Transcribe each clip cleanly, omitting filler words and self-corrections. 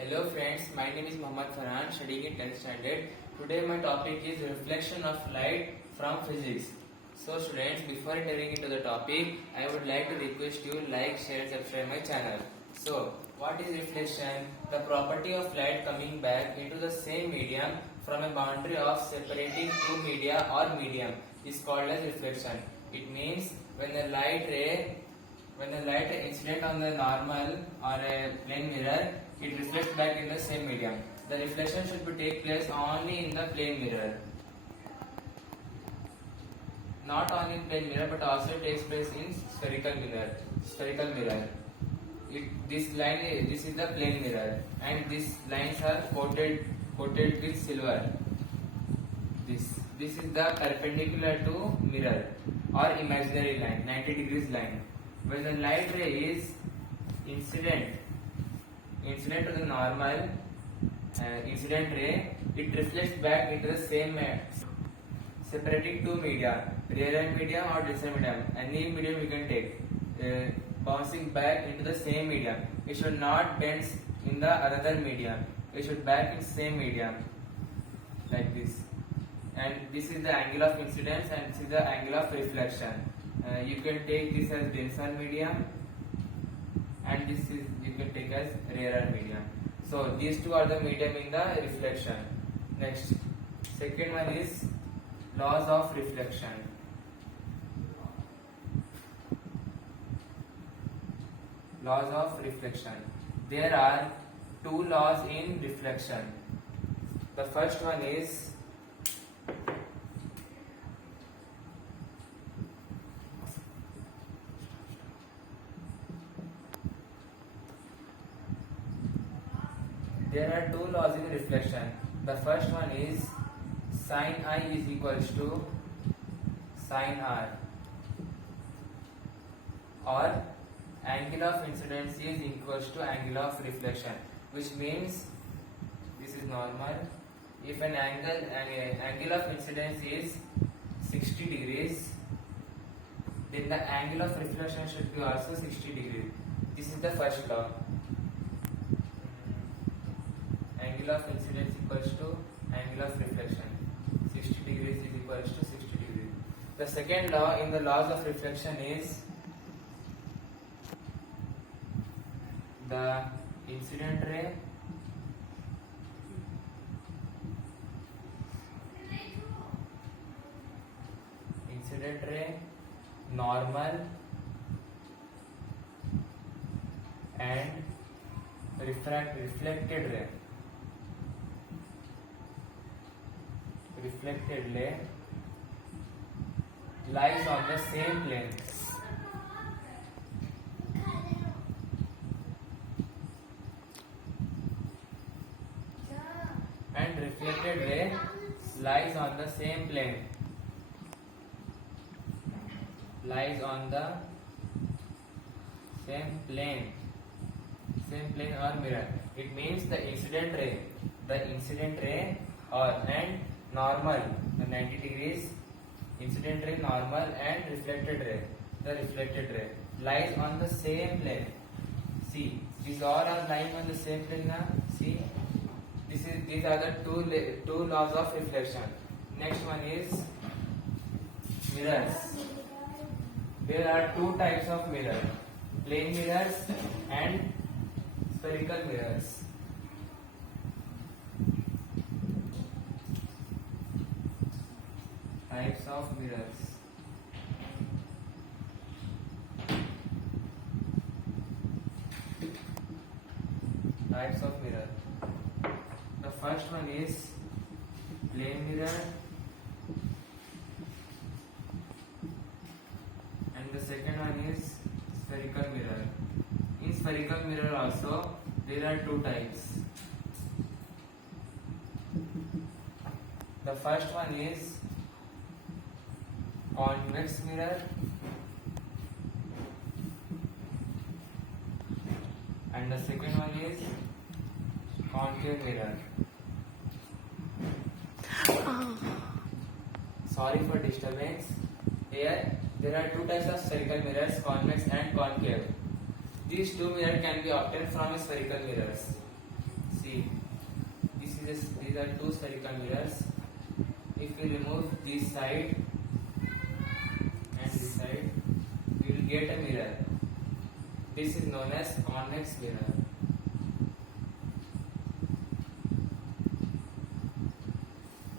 Hello friends, my name is Mohammad Farhan, studying in 10th standard. Today my topic is reflection of light from physics. So students, before entering into the topic, I would like to request you like, share, subscribe my channel. So, what is reflection? The property of light coming back into the same medium from a boundary of separating two media or medium is called as reflection. It means when the light ray incident on the normal or a plane mirror, it reflects back in the same medium. The reflection should be take place only in the plane mirror. Not only in plane mirror but also takes place in spherical mirror. This is the plane mirror and these lines are coated with silver. This is the perpendicular to mirror or imaginary line, 90 degrees line. When the light ray is incident to the normal incident ray, it reflects back into the same separating two media, real medium or distant medium. Any medium you can take, bouncing back into the same medium. It should not bend in the other medium. It should back in same medium, like this. And this is the angle of incidence and this is the angle of reflection. You can take this as denser medium and this is you can take as rarer medium. So these two are the medium in the reflection. Next, second one is laws of reflection. Laws of reflection. There are two laws in reflection. The first one is there are two laws in reflection. The first one is sin I is equals to sin R, or angle of incidence is equals to angle of reflection, which means this is normal. If an angle of incidence is 60 degrees, then the angle of reflection should be also 60 degrees. This is the first law. Angle of incidence equals to angle of reflection. 60 degrees is equals to 60 degrees. The second law in the laws of reflection is the incident ray normal and reflected ray lies on the same plane. And reflected ray lies on the same plane. Lies on the same plane or mirror. It means the incident ray and normal, the 90 degrees incident ray normal and reflected ray, the reflected ray lies on the same plane. See, these all are lying on the same plane now. See, these are the two laws of reflection. Next one is mirrors. There are two types of mirror: plane mirrors and spherical mirrors. Types of mirrors. Types of mirror. The first one is plane mirror and the second one is spherical mirror. In spherical mirror also there are two types. The first one is convex mirror and the second one is concave mirror. Sorry for disturbance. Here there are two types of spherical mirrors, convex and concave. These two mirrors can be obtained from spherical mirrors. are two spherical mirrors. If we remove this side and this side, we will get a mirror. This is known as convex mirror.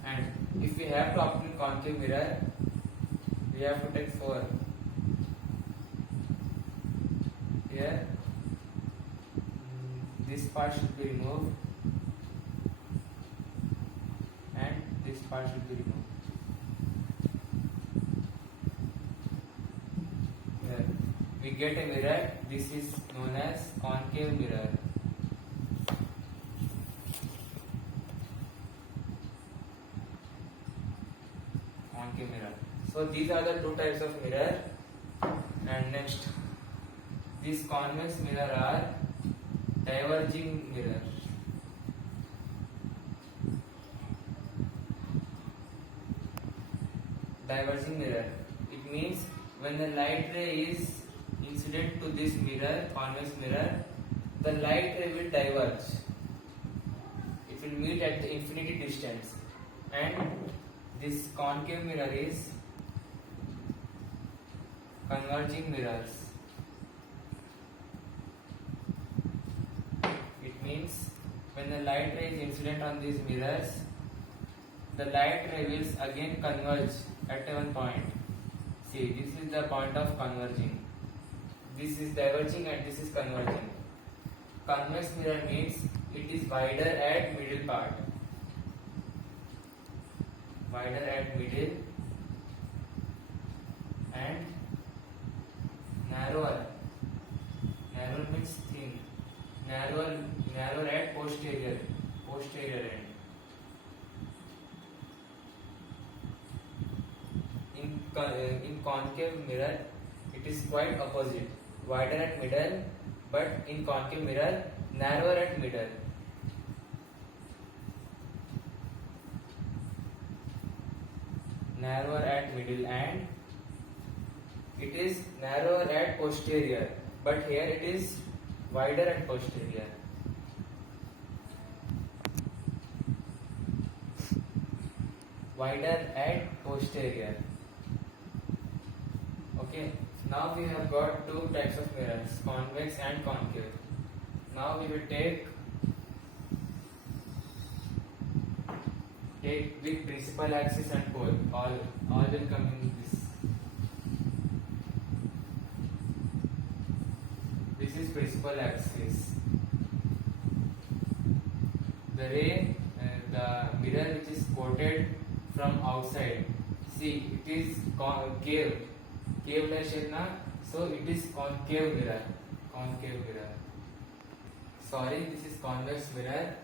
And if we have to obtain concave mirror, we have to take 4. Here, this part should be removed and this part should be removed. Here, we get a mirror. This is known as concave mirror. Concave mirror. So these are the two types of mirror. And next, these convex mirror are diverging mirror. Diverging mirror. It means when the light ray is incident to this mirror, convex mirror, the light ray will diverge. It will meet at the infinity distance. And this concave mirror is converging mirrors. It means when the light ray is incident on these mirrors, the light ray will again converge at one point. See, this is the point of converging. This is diverging and this is converging. Convex mirror means it is wider at middle part. Wider at middle and narrower. Narrow means thin. Narrower at posterior end. In concave mirror, it is quite opposite. Wider at middle, but in concave mirror, narrower at middle. Narrower at middle and it is narrower at posterior, but here it is wider at posterior. Wider at posterior. Okay, now we have got two types of mirrors, convex and concave. Now we will take with principal axis and pole. All will come in this. This is principal axis. The ray, the mirror which is quoted from outside. See, it is cave-like shape na, so it is concave mirror. Concave mirror. Sorry, this is convex mirror.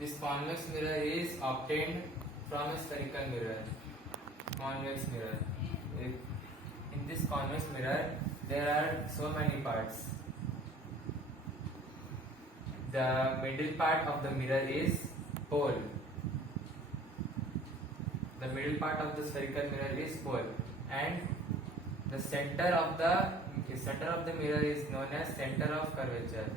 This convex mirror is obtained from a spherical mirror. Convex mirror. In this convex mirror, there are so many parts. The middle part of the mirror is pole. The middle part of the spherical mirror is pole, and the center of the mirror is known as center of curvature.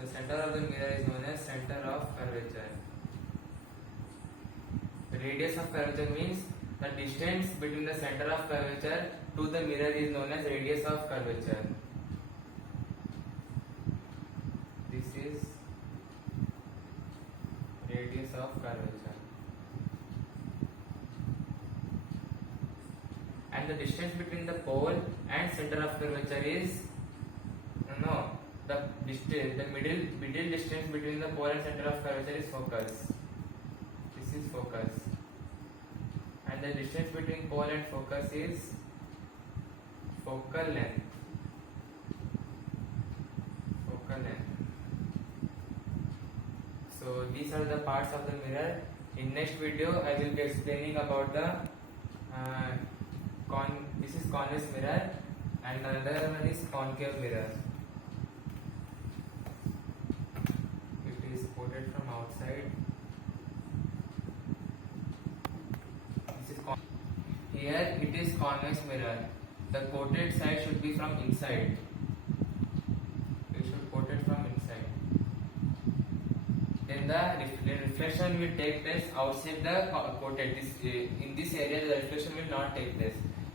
The center of the mirror is known as center of curvature. The radius of curvature means the distance between the center of curvature to the mirror is known as radius of curvature. This is radius of curvature. And the distance between the pole and center of curvature is the middle distance between the pole and center of curvature is focus. This is focus. And the distance between pole and focus is focal length. Focal length. So these are the parts of the mirror. In next video, I will be explaining about the this is convex mirror and another one is concave mirror. It is quoted from outside. This is here it is convex mirror. The quoted side should be from inside. It should quote it from inside. then the reflection will take place outside the coated. In this area the reflection will not take place.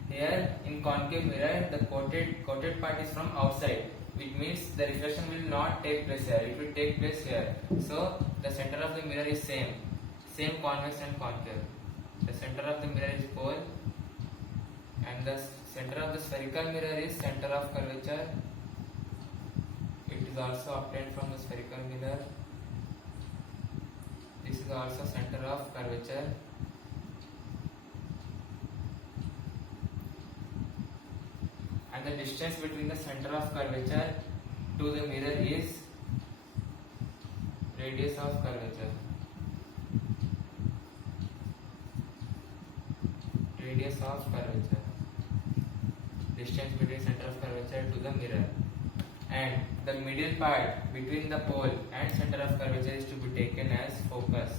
Here in concave mirror the coated part is from outside. It means the reflection will not take place here. It will take place here. So the center of the mirror is same convex and concave. The center of the mirror is pole, and the center of the spherical mirror is center of curvature. It is also obtained from the spherical mirror. This is also center of curvature. And the distance between the center of curvature to the mirror is radius of curvature. Radius of curvature. Distance between center of curvature to the mirror. And the middle part between the pole and center of curvature is to be taken as focus,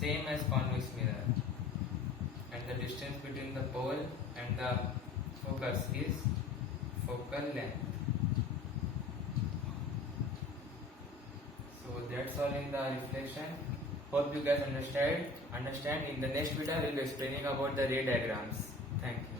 same as convex mirror. And the distance between the pole and the focus is focal length. So that's all in the reflection. Hope you guys understand. In the next video I will be explaining about the ray diagrams. Thank you.